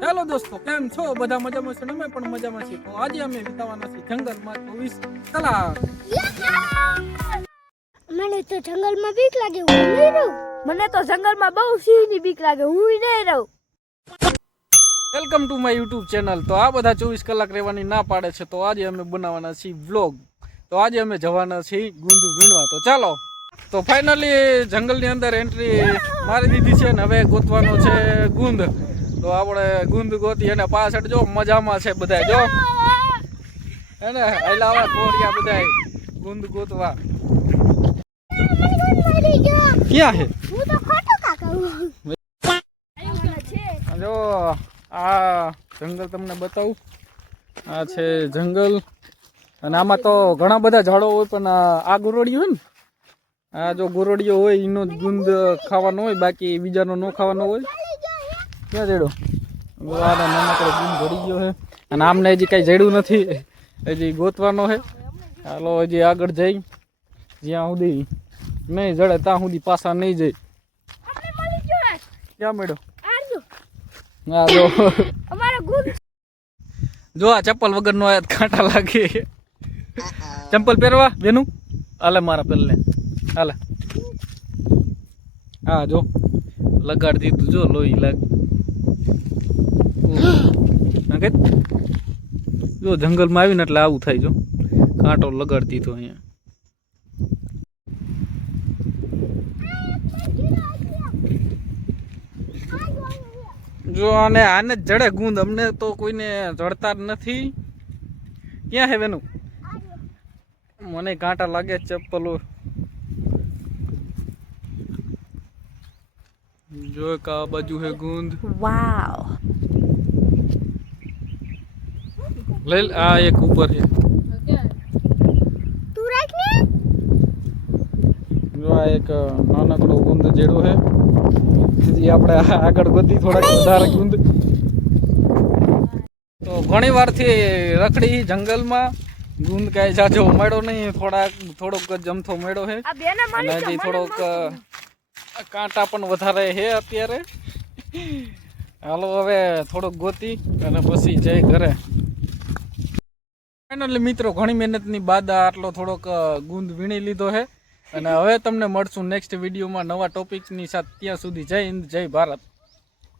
ચાલો દોસ્તો, કેમ છો? બધા મજામાં છો? અમે પણ મજામાં છીએ. તો આજે અમે વિતાવાના છીએ જંગલમાં 24 કલાક. મને તો જંગલમાં બીક લાગે, હું નહીં રહું. મને તો જંગલમાં બહુ સિંહની બીક લાગે, હું નહીં રહું. Welcome to my YouTube channel. તો આ બધા 24 કલાક રહેવાની ના પાડે છે, તો આજે અમે બનાવવાના છીએ વ્લોગ. તો આજે અમે જવાના છીએ ગુંદ વીણવા. તો ચાલો. તો ફાઇનલી જંગલની અંદર એન્ટ્રી મારી દીધી છે ને હવે ગોતવાનો છે ગુંદ. તો આપણે ગુંદ ગોતી અને પાછળ જો મજામાં છે બધા, જો હે ને હલાવા કોરિયા બધા ગુંદ ગોતવા. ક્યાં છે? હું તો ખોટું કાકા જો આ જંગલ તમને બતાવું. આ છે જંગલ અને આમાં તો ઘણા બધા ઝાડો હોય, પણ આ ગુરોડિયું હોય ને, આ જો ગુરોડિયો હોય એનો જ ગુંદ ખાવાનો હોય, બાકી બીજાનો ન ખાવાનો હોય. ક્યાં જડ્યો? નાનકડો ગુંદ ભરી ગયો છે અને આમને હજી કાંઈ જડ્યું નથી, હજી ગોતવાનો છે. હાલો હજી આગળ જઈ, જ્યાં સુધી નહીં જડે ત્યાં સુધી પાછા નહીં જઈ. ક્યાં મળ્યો? હા જો આ ચપ્પલ વગર નો આયા કાંટા લાગે. ચંપલ પહેરવા બેનું હાલે મારા પહેલે હાલે. હા જો લગાડી દીધું, જો લોહી લાગ. જો જંગલમાં આવીને એટલે આવું થાય. જો કાંટો લગાડી દીધો અહીંયા. જો આને આને જ જડે ગુંદ, અમને તો કોઈને જડતા જ નથી. ક્યાં હે બેનું? મને કાંટા લાગે ચપ્પલો. જો કા બાજુ હે ગુંદ. વાવ, લે આ એક ઉપર છે. તું રાખ ને. જો આ એક નાનકડો ગુંદ જેડો છે. હજી આપણે આગળ વધી થોડાક વધારે ગુંદ. તો ઘણી વારથી રખડી જંગલમાં ગુંદ કાંઈ જાજો મળ્યો નહીં. થોડોક જમથો મળ્યો છે અને હજી થોડોક કાંટા પણ વધારે છે અત્યારે. હાલો હવે થોડોક ગોતી અને પછી જઈ ઘરે. ફાઇનલી મિત્રો ઘણી મહેનતની બાદ આટલો થોડોક ગુંદ વીણી લીધો છે અને હવે તમને મળશું નેક્સ્ટ વિડીયોમાં નવા ટોપિકની સાથે. ત્યાં સુધી જય હિન્દ, જય ભારત.